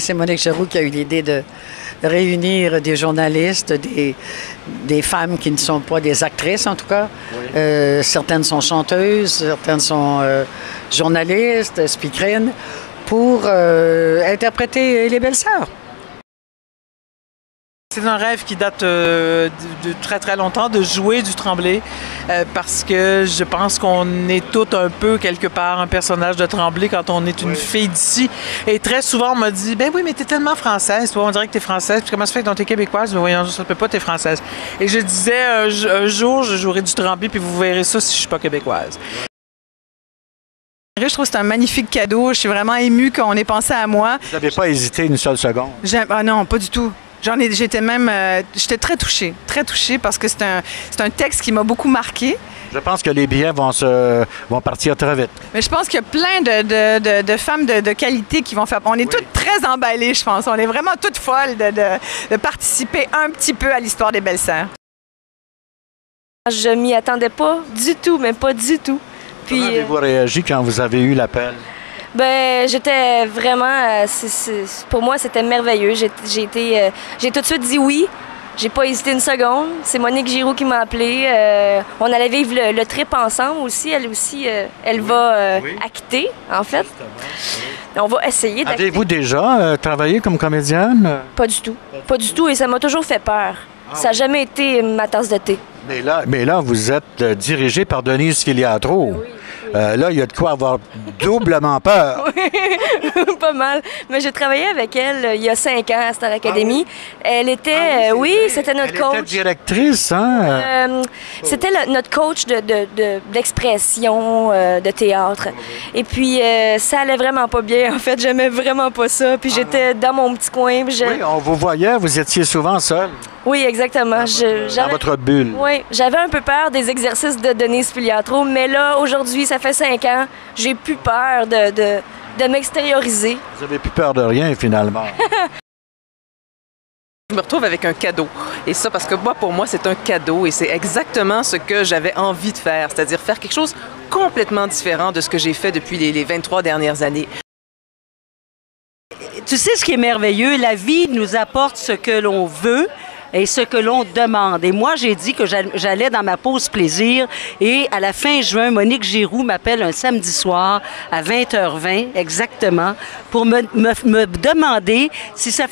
C'est Monique Giroux qui a eu l'idée de réunir des journalistes, des femmes qui ne sont pas des actrices en tout cas. Oui. Certaines sont chanteuses, certaines sont journalistes, speakerines, pour interpréter Les Belles-Sœurs. C'est un rêve qui date de très très longtemps, de jouer du Tremblay, parce que je pense qu'on est toutes un peu quelque part un personnage de Tremblay quand on est une fille d'ici. Et très souvent on m'a dit, ben oui mais t'es tellement française, toi on dirait que t'es française, puis comment ça fait que t'es québécoise, mais voyons, ça ne peut pas, t'es française. Et je disais, un jour je jouerai du Tremblay puis vous verrez ça si je suis pas québécoise. Je trouve que c'est un magnifique cadeau, je suis vraiment émue qu'on ait pensé à moi. Vous n'avez pas hésité une seule seconde? Ah non, pas du tout. J'étais très touchée parce que c'est un texte qui m'a beaucoup marqué. Je pense que les billets vont partir très vite. Mais je pense qu'il y a plein de femmes de qualité qui vont faire. On est toutes très emballées, je pense. On est vraiment toutes folles de participer un petit peu à l'histoire des Belles-Sœurs. Je m'y attendais pas du tout, mais pas du tout. Comment avez-vous réagi quand vous avez eu l'appel? Ben, j'étais vraiment... pour moi, c'était merveilleux. J'ai tout de suite dit oui. J'ai pas hésité une seconde. C'est Monique Giroux qui m'a appelé. On allait vivre le trip ensemble aussi. Elle aussi, elle va acter, en fait. On va essayer d'acter. Avez-vous déjà travaillé comme comédienne? Pas du tout. Pas du tout. Et ça m'a toujours fait peur. Ça n'a jamais été ma tasse de thé. Mais là, vous êtes dirigée par Denise Filiatro. Oui. Là, il y a de quoi avoir doublement peur. Oui, pas mal. Mais j'ai travaillé avec elle il y a 5 ans à Star Academy. Elle était, c'était notre coach. Elle était directrice, hein? C'était notre coach d'expression, de théâtre. Et puis, ça allait vraiment pas bien. En fait, j'aimais vraiment pas ça. Puis j'étais dans mon petit coin. Oui, on vous voyait, vous étiez souvent seule. Oui, exactement. Dans votre bulle. Oui, j'avais un peu peur des exercices de Denise Filiatro, mais là, aujourd'hui, ça fait 5 ans, j'ai plus peur de m'extérioriser. Vous avez plus peur de rien, finalement. Je me retrouve avec un cadeau. Et ça, parce que pour moi, c'est un cadeau et c'est exactement ce que j'avais envie de faire, c'est-à-dire faire quelque chose complètement différent de ce que j'ai fait depuis les 23 dernières années. Tu sais ce qui est merveilleux? La vie nous apporte ce que l'on veut et ce que l'on demande. Et moi, j'ai dit que j'allais dans ma pause plaisir et à la fin juin, Monique Giroux m'appelle un samedi soir à 20h20 exactement pour me demander si ça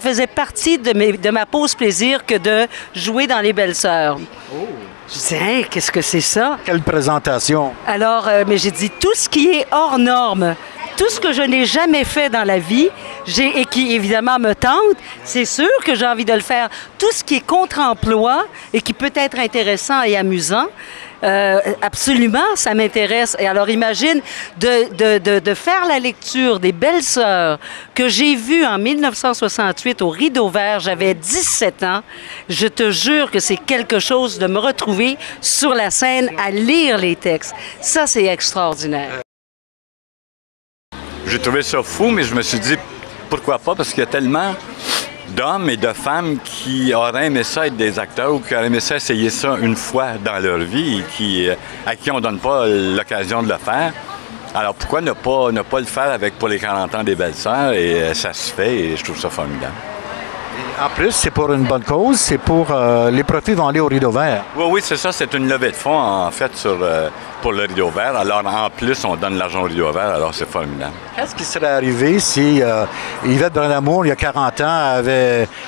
faisait partie de ma pause plaisir que de jouer dans Les Belles-Sœurs. Oh. Je disais, hein, qu'est-ce que c'est ça? Quelle présentation! Alors, mais j'ai dit, tout ce qui est hors norme, tout ce que je n'ai jamais fait dans la vie et qui, évidemment, me tente, c'est sûr que j'ai envie de le faire. Tout ce qui est contre-emploi et qui peut être intéressant et amusant, absolument, ça m'intéresse. Et alors, imagine de faire la lecture des Belles-Sœurs que j'ai vues en 1968 au Rideau Vert. J'avais 17 ans. Je te jure que c'est quelque chose de me retrouver sur la scène à lire les textes. Ça, c'est extraordinaire. J'ai trouvé ça fou, mais je me suis dit, pourquoi pas? Parce qu'il y a tellement d'hommes et de femmes qui auraient aimé ça être des acteurs ou qui auraient aimé ça essayer ça une fois dans leur vie et à qui on ne donne pas l'occasion de le faire. Alors pourquoi ne pas le faire pour les 40 ans des Belles-Sœurs? Et ça se fait et je trouve ça formidable. En plus, c'est pour une bonne cause, c'est pour... les profits vont aller au Rideau Vert. Oui, c'est ça. C'est une levée de fonds, en fait, pour le Rideau Vert. Alors, en plus, on donne l'argent au Rideau Vert, alors c'est formidable. Qu'est-ce qui serait arrivé si Yvette Brindamour, il y a 40 ans,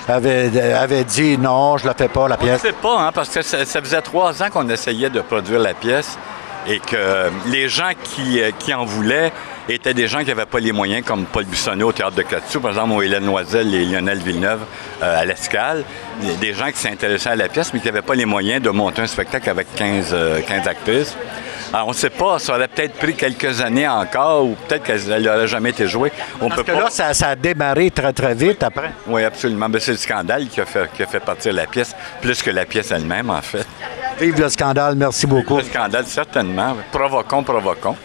avait dit « Non, je la fais pas, la pièce ». Je ne sais pas, hein, parce que ça faisait 3 ans qu'on essayait de produire la pièce et que les gens qui en voulaient étaient des gens qui n'avaient pas les moyens, comme Paul Buissonneau au Théâtre de Catou, par exemple, ou Hélène Loisel et Lionel Villeneuve à l'Escale. Des gens qui s'intéressaient à la pièce, mais qui n'avaient pas les moyens de monter un spectacle avec 15 actrices. Alors, on ne sait pas, ça aurait peut-être pris quelques années encore, ou peut-être qu'elle n'aurait jamais été jouée. Là, ça a démarré très, très vite après. Oui, absolument. Mais c'est le scandale qui a fait partir la pièce, plus que la pièce elle-même, en fait. Vive le scandale, merci beaucoup. Vive le scandale, certainement. Provoquons.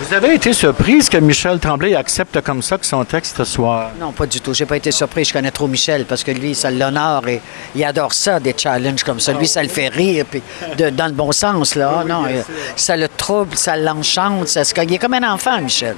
Vous avez été surprise que Michel Tremblay accepte comme ça que son texte soit... Non, pas du tout. J'ai pas été surpris. Je connais trop Michel parce que lui, ça l'honore et il adore ça, des challenges comme ça. Lui, ça le fait rire, puis dans le bon sens, là. Oui, non, ça le trouble, ça l'enchante. Il est comme un enfant, Michel.